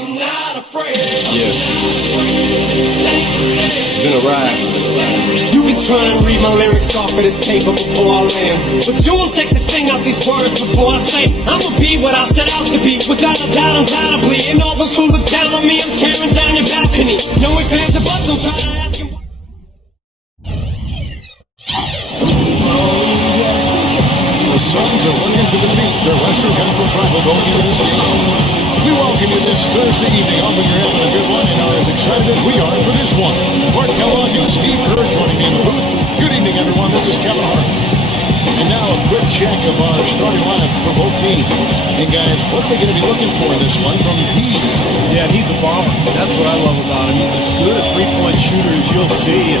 I'm not afraid. Yeah. It's been a ride. You be trying to read my lyrics off of this paper before I land, but you won't take the sting out these words before I say I'ma be what I set out to be, without a doubt, undoubtedly. And all those who look down on me, I'm tearing down your balcony. No ifs, ands, or buts, don't try to ask him. The Suns are looking to defeat their Western Conference rival going into this game. We welcome you this Thursday evening. Hoping you're having a good one and are as excited as we are for this one. Bart Kellogg and Steve Kerr joining me in the booth. Good evening, everyone. This is Kevin Hart. And now a quick check of our starting lineups for both teams. And guys, what are we going to be looking for in this one from P? Yeah, he's a bomber. That's what I love about him. He's as good a three-point shooter as you'll see. And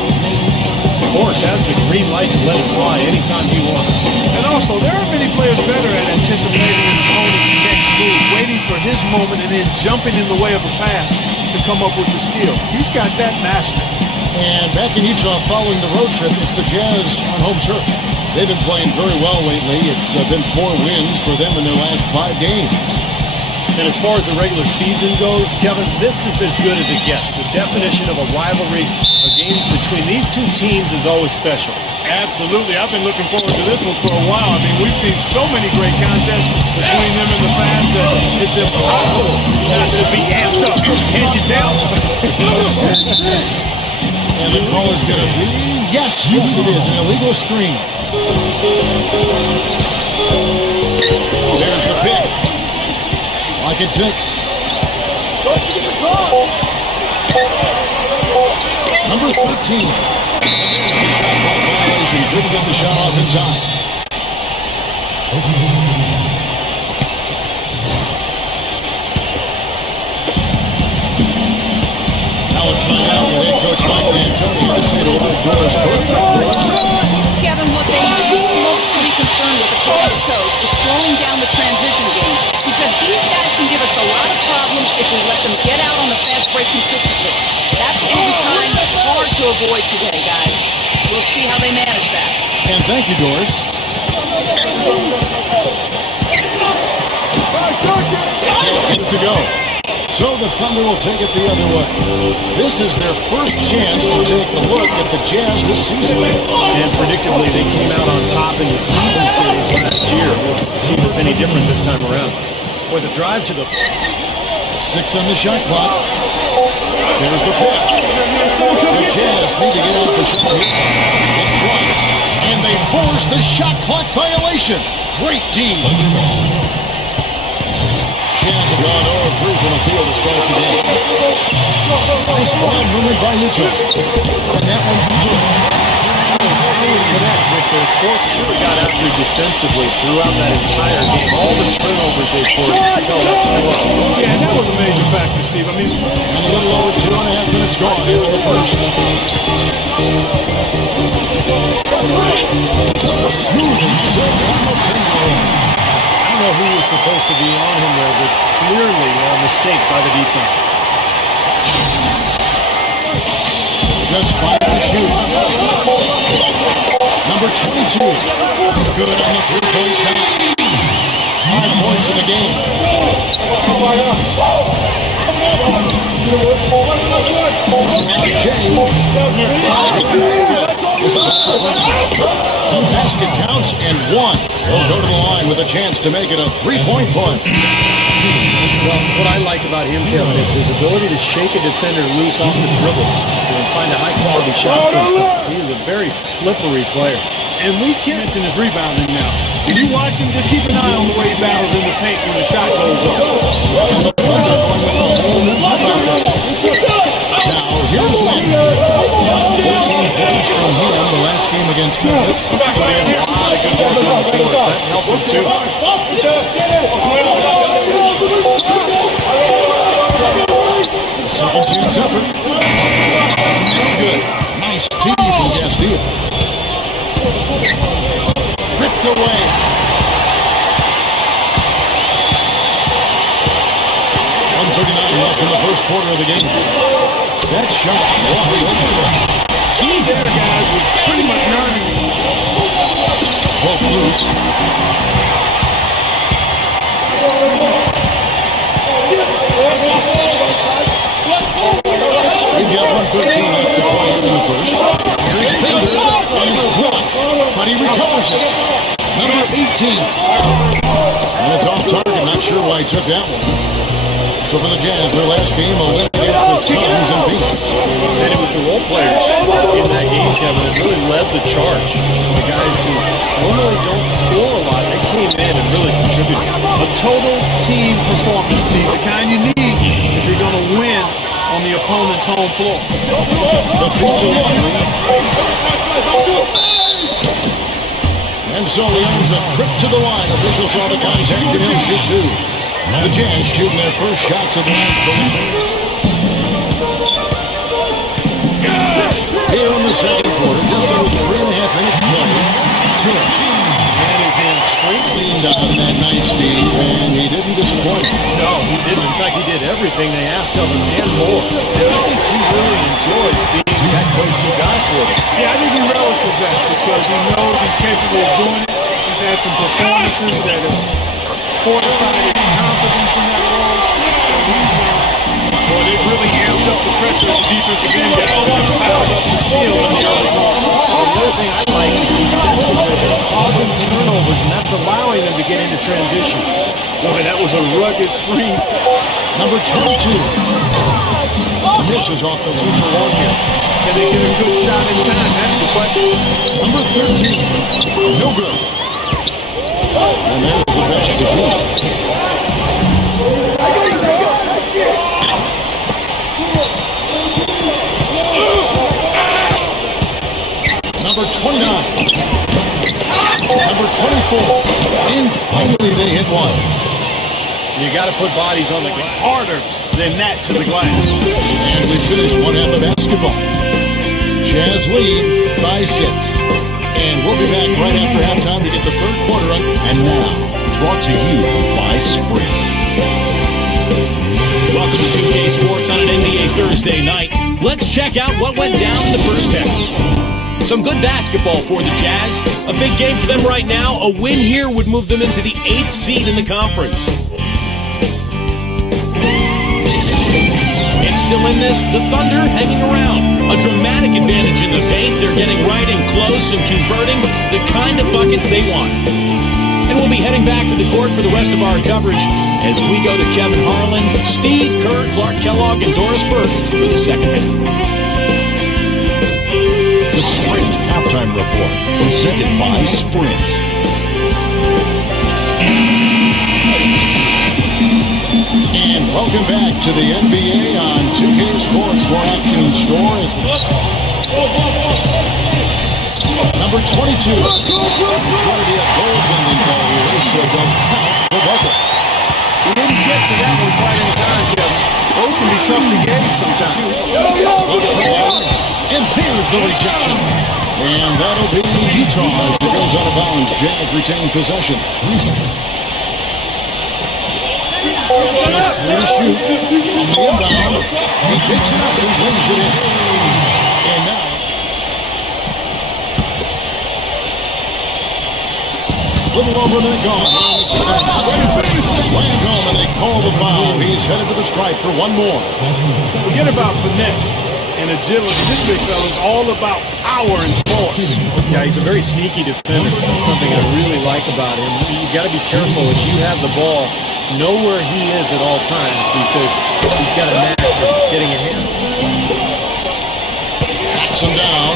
of course, has the green light to let it fly anytime he wants. And also, there aren't many players better at anticipating an opponent's next move, waiting for his moment, and then jumping in the way of a pass to come up with the steal. He's got that mastered. And back in Utah following the road trip, it's the Jazz on home turf. They've been playing very well lately. It's been 4 wins for them in their last 5 games. And as far as the regular season goes, Kevin, this is as good as it gets. The definition of a rivalry, a game between these two teams is always special. Absolutely. I've been looking forward to this one for a while. I mean, we've seen so many great contests between them in the past that it's impossible not to be amped up. Can't you tell? And the call is going to be, yes, it is, an illegal screen. There's the pick. Like it's 6. Number 13. Violation. Couldn't get the shot off in time. Now let's find out what head coach Mike D'Antoni has to say to our Doris Burke. Kevin, what they need most to be concerned with, according to the coach, is slowing down the transition game. He said these guys can give us a lot of problems if we let them get out on the fast break consistently. That's what we'll be trying hard to avoid today, guys. We'll see how they manage that. And thank you, Doris. Good to go. So the Thunder will take it the other way. This is their first chance to take a look at the Jazz this season. And predictably, they came out on top in the season series last year. We'll see if it's any different this time around. With a drive to the 6 on the shot clock. There's the pick. The Jazz need to get off the shot here. It's blocked. And they force the shot clock violation. Great D. Jazz have gone 0-3 from the field to start the game. Nice ball movement by Utah. And that one's good. Connect with their fourth shooter got after defensively throughout that entire game. All the turnovers they forced, you can tell that story. Yeah, and that was a major factor, Steve. I mean, and a little over 2.5 minutes gone here in the first. Smooth and sick on the finger. I don't know who was supposed to be on him there, but clearly a mistake by the defense. Just fire to shoot. Number 22. Good on the 3-point shot. 5 points in the game. Fantastic counts and 1. He'll go to the line with a chance to make it a 3-point play. Well, what I like about him, Kevin, is his ability to shake a defender loose off the dribble and find a high-quality shot for himself. He is a very slippery player. And we can't mention his rebounding now. If you watch him, just keep an eye on the way he battles in the paint when the shot goes up. Now, here's one. 14 points from him the last game against Memphis. Put in a lot of good work on the boards. That helped him, too. 17 effort. Good. Nice tee from Justine. Ripped away. Left in the first quarter of the game. That shot. Key there, guys, was pretty much non-existent. Broke loose. 2:13 left to play in the first. Here's Bender, and it's blocked, but he recovers it. Number 18. And it's off target. Not sure why he took that one. So for the Jazz, their last game, a win against the Suns in Phoenix. And it was the role players in that game, Kevin, that really led the charge. The guys who normally don't score a lot, they came in and really contributed. A total team performance, Steve, the kind you need if you're going to win on the opponent's home floor. The 3-2. And so he owns a trip to the line. Officials saw the contact and he'll shoot two. The Jazz shooting their first shots of the night. Here in the second quarter, just over 3.5 minutes played. And his man straight Leaned on that night, Steve, and he didn't disappoint. No, he didn't. In fact, he did everything they asked of him and more. I think he really enjoys being that go-to guy for them. Yeah, I think he relishes that because he knows he's capable of doing it. He's had some performances that have fortified his confidence in that role. Boy, they've really amped up the pressure of the defensive end guys and piled up the steal in the early going. The other thing I like is defensively, they're causing turnovers, and that's allowing them to get into transition. Boy, that was a rugged screen. Number 22. Misses off the 2-for-1 here. Can they get a good shot in time? That's the question. Number 13. No good. And there's the basket. Number 29. Number 24. And finally they hit one. You got to put bodies on the glass. Harder than that to the glass. And we finish one half of basketball. Jazz lead by 6. And we'll be back right after halftime to get the third quarter on. And now, brought to you by Sprint. Welcome to 2K Sports on an NBA Thursday night. Let's check out what went down in the first half. Some good basketball for the Jazz. A big game for them right now. A win here would move them into the 8th seed in the conference. And still in this, the Thunder hanging around. A dramatic advantage in the paint. They're getting right in close and converting the kind of buckets they want. And we'll be heading back to the court for the rest of our coverage as we go to Kevin Harlan, Steve Kerr, Clark Kellogg, and Doris Burke for the second half. The Sprint Halftime Report, presented by Sprint. And welcome back to the NBA on 2K Sports. More action in store. Number 22. It's going to be a goaltending call here, so don't count the bucket. We didn't get to that one quite in time, Kevin. Those can be tough to gauge sometimes. And there's the rejection. And that'll be Utah as it goes out of bounds. Jazz retain possession. Just free to shoot. On the inbound. He takes it up and brings it in. And now. Little over the gone. Slammed home and they call the foul. He's headed to the stripe for one more. Forget about finesse and agility. This big fella's all about power and force. Yeah, he's a very sneaky defender. That's something I really like about him. You got to be careful if you have the ball. Know where he is at all times because he's got a knack for getting a hand. Backs him down.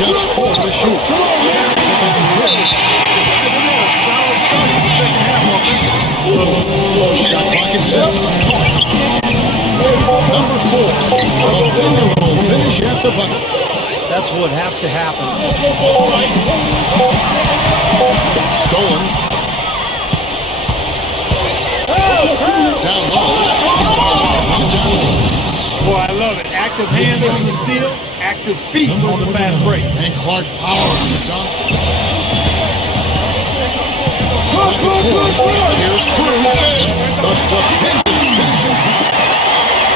Just 4 to shoot. Solid start in the second half Shot clock at 6. Number 4. The finger will finish at the bucket. That's what has to happen. Stolen. Down low. Boy, I love it. Active hands on the steal, active feet on the fast break. And Clark power on the dunk. Here's Cruz. The stupendous finishing shot.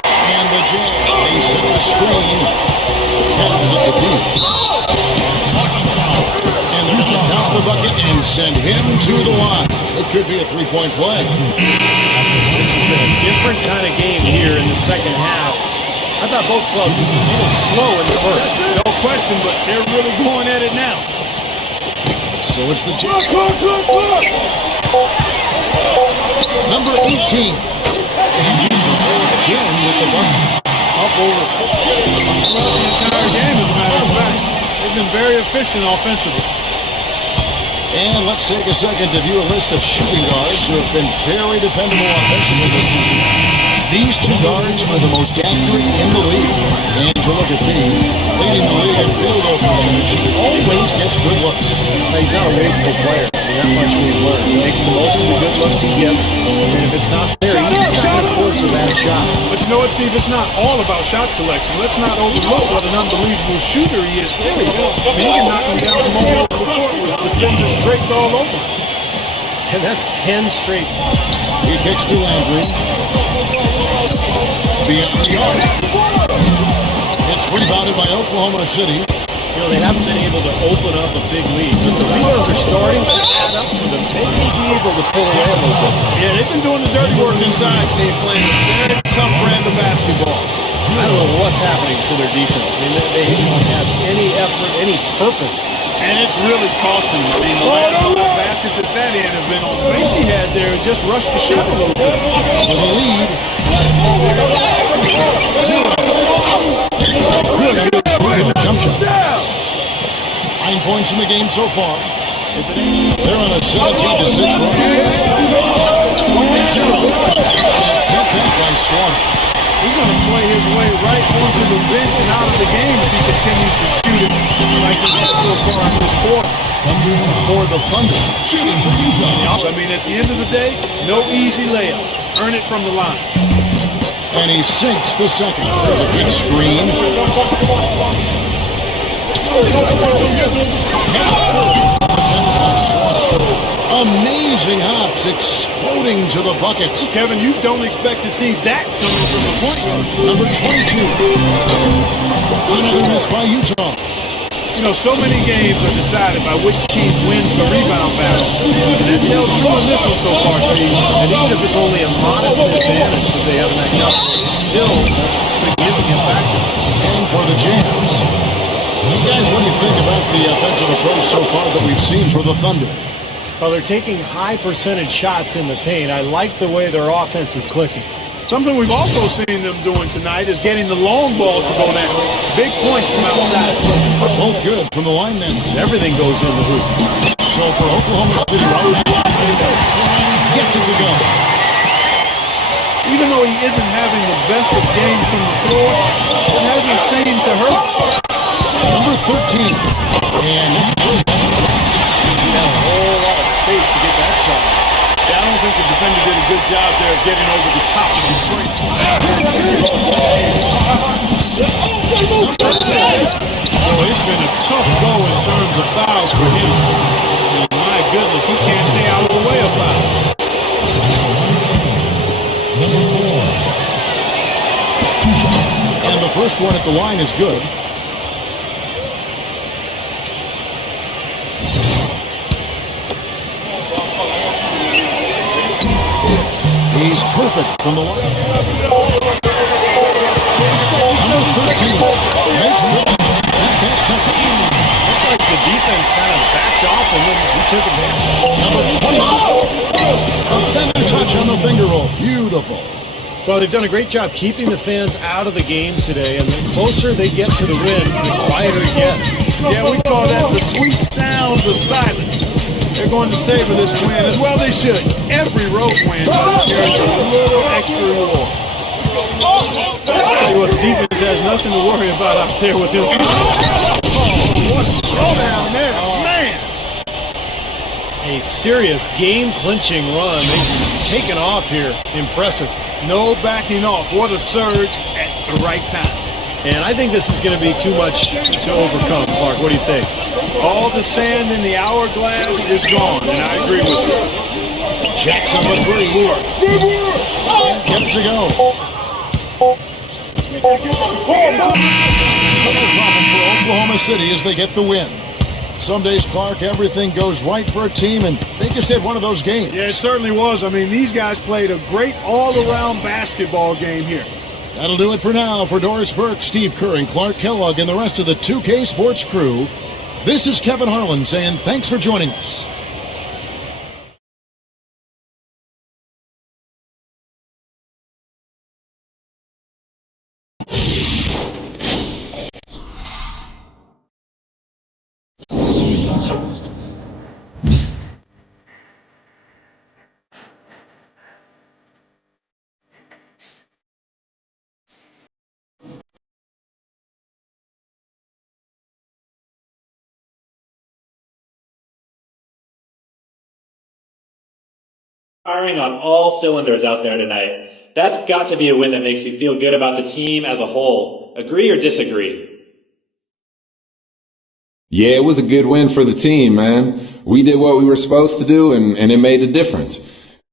And the Jazz set the screen. Passes it to Pete. And they're going to count the bucket and send him to the line. It could be a 3-point play. This has been a different kind of game here in the second half. I thought both clubs a little slow in the first. No question, but they're really going at it now. So it's the number 18. And he's again with the bucket. Up over throughout the entire game, as a matter of fact. They've been very efficient offensively. And let's take a second to view a list of shooting guards who have been very dependable offensively this season. These two guards are the most accurate in the league. And to look at me, leading the league in field goal percentage, he always gets good looks. He's not a wasteful player. I mean, that much we've learned. He makes the most of the good looks he gets. And if it's not there, he's not going to force a bad shot. But you know what, Steve? It's not all about shot selection. Let's not overlook what an unbelievable shooter he is. Period. I mean, he can knock him down from all over the court with defenders draped all over him. And that's 10 straight. He kicks to Landry. Beyond the arc. It's rebounded by Oklahoma City. You know, they haven't been able to open up a big lead, but the rebounds are starting to add up for them. They may be able to pull away a little bit. Yeah, they've been doing the dirty work inside, Steve, playing a very tough brand of basketball. I don't know what's happening to their defense. I mean, they don't have any effort, any purpose. And it's really costing them. I mean, the last 5 baskets at that end have been on space he had there. Just rushed the shot a little bit. With a lead. Good jump shot. 9 points in the game so far. They're on a 17-6 run. 0. By Slaughter. He's going to play his way right onto the bench and out of the game if he continues to shoot it like he has so far in this quarter. For the Thunder. Shooting for Utah. I mean, at the end of the day, no easy layup. Earn it from the line. And he sinks the second. There's a good screen. Amazing hops exploding to the bucket. Kevin, you don't expect to see that coming from the point guard. Number 22. Another miss by Utah. You know, so many games are decided by which team wins the rebound battle. And that's held true in this one so far, Steve. And even if it's only a modest advantage that they have in that cup, it's still a significant factor. And for the Jams. Guys, what do you think about the offensive approach so far that we've seen for the Thunder? Well, they're taking high percentage shots in the paint. I like the way their offense is clicking. Something we've also seen them doing tonight is getting the long ball to go down. Big points from outside. Both good from the line then. Everything goes in the hoop. So for Oklahoma City right now, gets it to go. Even though he isn't having the best of games from the floor, it hasn't seemed to hurt. Number 13. And this is He had a whole lot of space to get that shot. Yeah, I don't think the defender did a good job there of getting over the top of the screen. Oh, it's been a tough go in terms of fouls for him. And my goodness, he can't stay out of the way of foul. number 4. And the first one at the line is good. He's perfect from the line. Number 13 makes the pass. Looked like the defense kind of backed off and then he took advantage. Number 20. A feather touch on the finger roll. Beautiful. Well, they've done a great job keeping the fans out of the game today, and the closer they get to the win, the quieter it gets. Yeah, we call that the sweet sounds of silence. They're going to savor this win, as well they should. Every road win carries a little extra reward. I'll tell you what, the defense has nothing to worry about out there with this. Oh, what a throwdown there, man! A serious game-clinching run. They've taken off here. Impressive. No backing off. What a surge at the right time. And I think this is going to be too much to overcome, Clark. What do you think? All the sand in the hourglass is gone, and I agree with you. Jackson with 3. And gets to go. No problem for Oklahoma City as they get the win. Some days, Clark, everything goes right for a team, and they just had one of those games. Yeah, it certainly was. I mean, these guys played a great all-around basketball game here. That'll do it for now. For Doris Burke, Steve Kerr, and Clark Kellogg, and the rest of the 2K Sports crew, this is Kevin Harlan saying thanks for joining us. Firing on all cylinders out there tonight. That's got to be a win that makes you feel good about the team as a whole. Agree or disagree? Yeah, it was a good win for the team, man. We did what we were supposed to do, and it made a difference.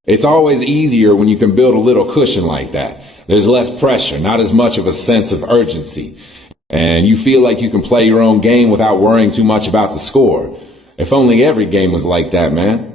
It's always easier when you can build a little cushion like that. There's less pressure, not as much of a sense of urgency. And you feel like you can play your own game without worrying too much about the score. If only every game was like that, man.